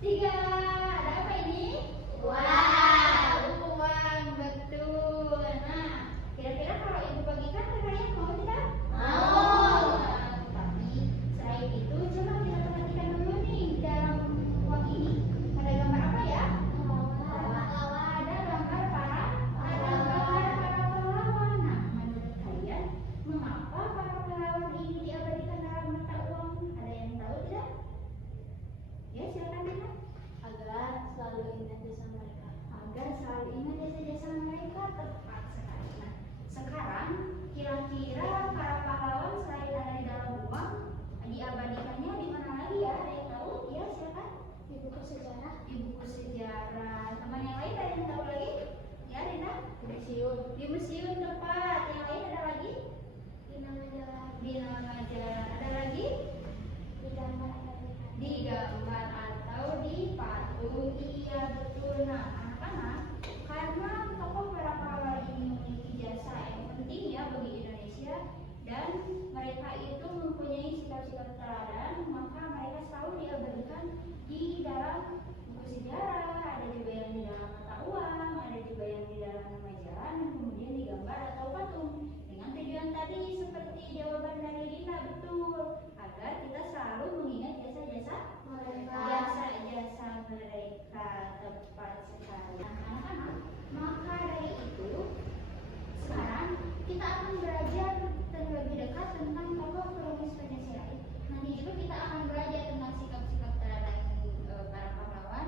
Tiga. Ada apa ini? Uang, betul. Nah, kira-kira kalau ibu bagikan kalian mau tidak? Nah, tapi selain itu coba kita perhatikan dulu nih dalam uang ini. Ada gambar apa ya? Ada gambar pahlawan. Nah, menurut kalian mengapa para pahlawan ini diabadikan dalam mata uang? Ada yang tahu tidak? Ya, silakan Dina. Agar selalu ingat jasa mereka. Agar selalu ingat jasa-jasa mereka, tepat sekali. Nah, sekarang kira-kira para pahlawan selain ada di dalam uang, diabadikannya di mana lagi ya? Ada yang tahu? Ya, silakan. Di buku sejarah, Di buku sejarah. Teman yang lain ada yang tahu lagi? Ya, Rina? museum, Di museum, tepat. Yang lain ada lagi? di nama jalan, Di nama majalah. Ada lagi? di gambar Amerika. Di gambar atau di patung. Iya, betul. Nah, anak-anak, karena tokoh para pahlawan ini memiliki jasa yang penting ya bagi Indonesia dan mereka itu mempunyai sikap-sikap teladan, maka mereka selalu diabadikan di dalam buku sejarah, ada juga yang di dalam mata uang, ada juga yang di dalam nama jalan, dan kemudian digambar atau patung dengan tujuan tadi seperti jawaban dari Rina, betul, agar kita selalu mengingat jasa-jasa Mereka. jasa-jasa mereka, tepat sekali. Nah, anak-anak, maka dari itu sekarang kita akan belajar lebih dekat tentang tokoh Perumis Pancasila. Nanti juga kita akan belajar tentang sikap-sikap teladan para pahlawan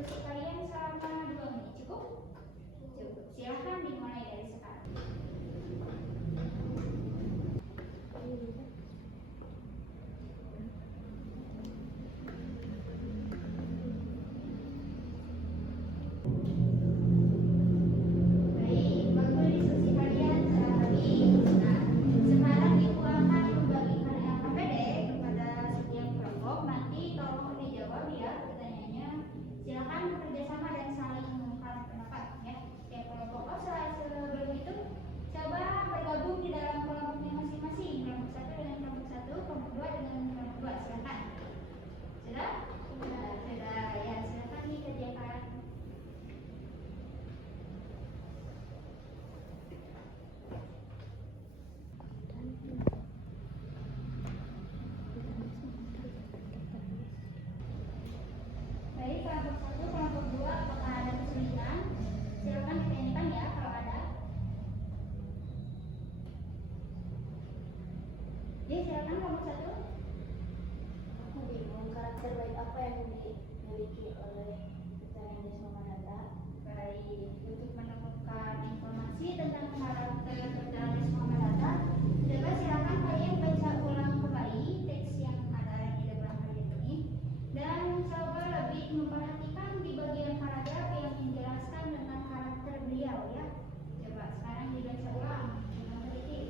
diskusi kalian selama 2 menit. Cukup? Cukup. Silahkan dimulai dari sekarang. Baik, waktu diskusi kalian telah habis. Nah, sekarang Ibu akan membagikan LKPD kepada setiap kelompok. Nanti tolong dijawab ya pertanyaannya. Silakan bekerja sama dan saling mengungkapkan pendapat ya. Setiap kelompok. Sebelum itu coba bergabung di dalam kelompoknya masing-masing. Kelompok 1 dengan kelompok 1, kelompok 2 dengan kelompok 2. Silakan. Sudah? Sudah. Ya, silakan dikerjakan. Baik, kelompok 1, kelompok 2, apakah ada kesulitan? Silakan ditanyakan ya kalau ada. Jadi silakan kelompok 1. Aku bingung karakter baik apa yang dimiliki oleh Dr. Desmond. Baik, untuk menemukan informasi tentang karakter Dr. Desmond, coba silakan kalian baca ulang kembali teks yang ada di depan kalian ini dan coba lebih memperhatikan di bagian paragraf yang menjelaskan tentang karakter beliau ya. Coba sekarang dibaca ulang dengan teliti.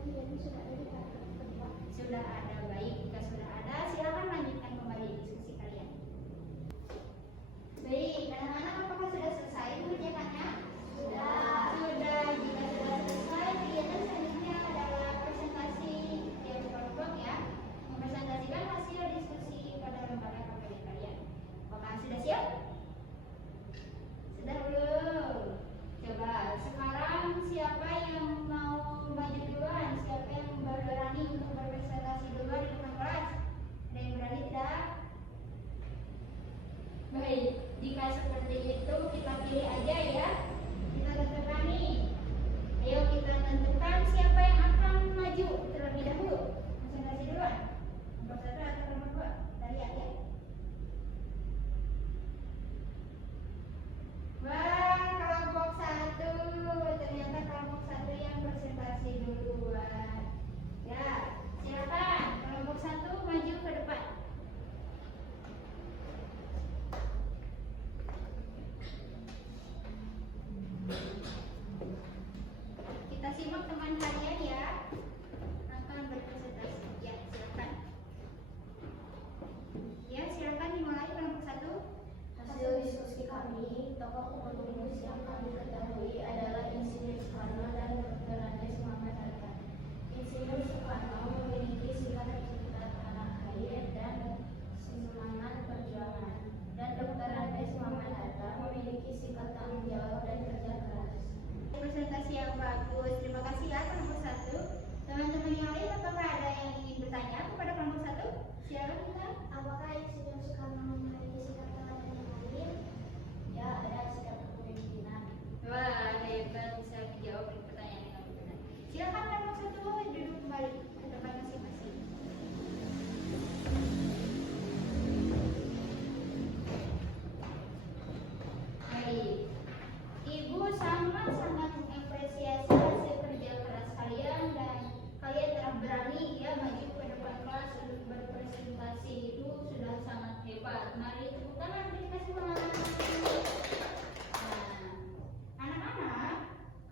Jadi sudah ada di karakter kedua. Sudah ada, baik. Jika sudah ada, silakan lanjutkan kembali diskusi kalian. Baik, anak-anak apakah sudah selesai mengerjakannya? Sudah. Sudah. Jika sudah selesai, kegiatan selanjutnya adalah presentasi tiap kelompok ya. Mempresentasikan hasil diskusi pada lembaga KPD kalian. Apakah sudah siap? Sudah belum? Coba sekarang siapa yang mau maju duluan? Siapa yang berani untuk berpresentasi duluan di depan kelas? Ada yang berani tidak? Baik, jika seperti itu kita pilih aja ya. Kita tentukan nih. Ayo kita tentukan siapa yang akan maju terlebih dahulu. Presentasi duluan. Kelompok 1 atau kelompok 2? Dari aja. Wah, kelompok 1. Ternyata kelompok 1 yang presentasi duluan. Ya, silakan kelompok 1 maju ke depan. Kita simak teman kalian ya akan berpresentasi. Ya, silakan. Ya, silakan dimulai kelompok 1. Hasil diskusi kami, tokoh penulis yang kami ketahui adalah Insinyur Soekarno dan Dr. Andes Muhammad Hatta. Insinyur Soekarno memiliki sikap cinta tanah air dan semangat perjuangan, dan Dr. Andes Muhammad Hatta memiliki sikap tanggung jawab dan kerja keras. Presentasi yang bagus. Terima kasih ya kelompok 1. Teman-teman yang lain apakah ada yang ingin bertanya kepada kelompok 1? Silakan kita. Apakah Insinyur Soekarno memiliki sikap teladan yang lain? Ya, ada sikap kepemimpinan. Wah, hebat bisa menjawab pertanyaan dengan benar. Silakan kelompok 1 duduk kembali ke tempat masing-masing. Baik. Ibu sangat-sangat mengapresiasi hasil kerja keras kalian dan kalian telah berani ya maju ke depan kelas untuk berpresentasi. Itu sudah sangat hebat. Mari tepuk tangan beri kasih semangat. Nah, anak-anak,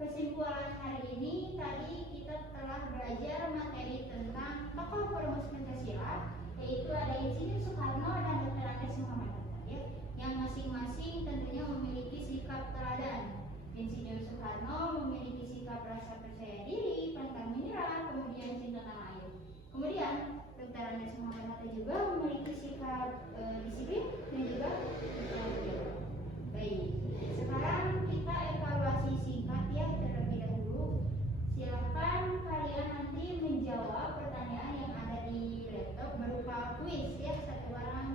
kesimpulan hari ini tadi kita telah belajar materi tentang tokoh perumus Pancasila, yaitu ada Insinyur Soekarno dan Dr. Andes Muhammad Hatta ya, yang masing-masing tentunya memiliki sikap teladan. Insinyur Soekarno memiliki sikap rasa percaya diri, pantang menyerah, kemudian cinta tanah air. Kemudian Dr. Andes Muhammad Hatta juga memiliki sikap disiplin dan juga percaya. Baik, sekarang kita evaluasi singkat ya terlebih dahulu. Silahkan kalian nanti menjawab pertanyaan yang ada di laptop berupa kuis ya, satu orang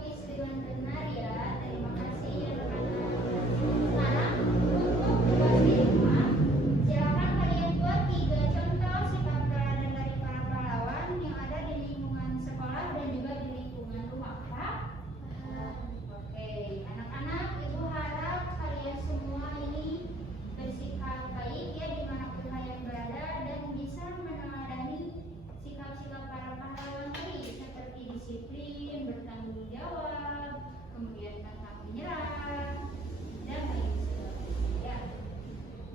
kuis dengan benar ya. Terima kasih anak-anak. Sekarang untuk tugas di rumah, silakan kalian buat 3 contoh sikap teladan dari para pahlawan yang ada di lingkungan sekolah dan juga di lingkungan rumah. Paham? Oke, anak-anak, ibu harap kalian semua ini bersikap baik ya dimanapun kalian berada dan bisa meneladani sikap-sikap para pahlawan tadi seperti disiplin, bertanggung jawab, kemudian pantang menyerah, dan lain sebagainya. Ya.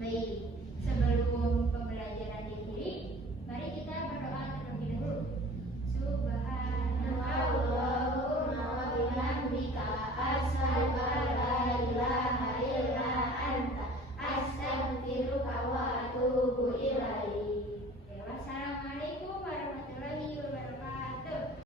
Baik, sebelum pembelajaran diakhiri, mari kita berdoa terlebih dahulu. Subhanallahumma wa bihamdika asyhadu an la ilaha illa anta astaghfiruka wa atubu ilaik.